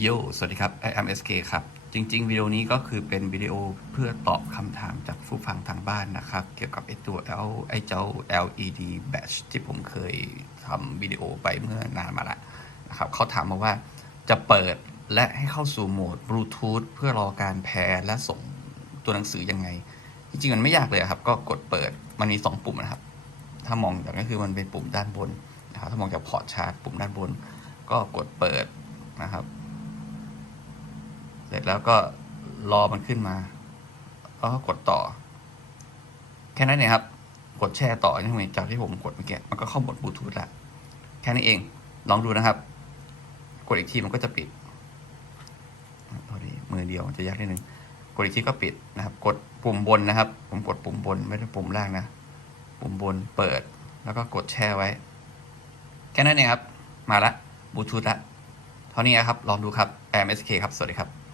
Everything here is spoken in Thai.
โย สวัสดีครับ I am SK ครับ จริง ๆ วิดีโอนี้ก็คือเป็นวิดีโอเพื่อตอบคำถามจากผู้ฟังทางบ้านนะครับ เกี่ยวกับไอตัว L ไอเจ้า LED batch ที่ผมเคยทำวิดีโอไปเมื่อนานมาแล้วนะครับเขาถามมาว่าจะเปิดและให้เข้าสู่โหมดบลูทูธเพื่อรอการแพร์และส่งตัวหนังสือยังไง จริง ๆ มันไม่ยากเลยครับ ก็กดเปิดมันมี 2 ปุ่มนะครับ ถ้ามองจากก็คือมันเป็นปุ่มด้านบนนะครับถ้ามองจากพอร์ตชาร์จปุ่มด้านบน ก็กดเปิดนะครับ ร็จแล้วก็รอมันขึ้นมาแล้วก็กดต่อ แค่นั้นเองครับ กดแช่ต่อนี่คือนจากที่ผมกดเมื่อกี้มันก็เข้าหมดบลูทูธละแค่นี้เอง ลองดูนะครับ กดอีกทีมันก็จะปิดพอดีมือเดียวมันจะยากนิดนึงกดอีกทีก็ปิดนะครับ กดปุ่มบนนะครับ ผมกดปุ่มบนไม่ได้ปุ่มล่างนะ ปุ่มบนเปิด แล้วก็กดแช่ไว้ แค่นั้นเองครับ มาละบลูทูธละ เท่านี้นะครับ ลองดูครับ AMSK ครับ สวัสดีครับ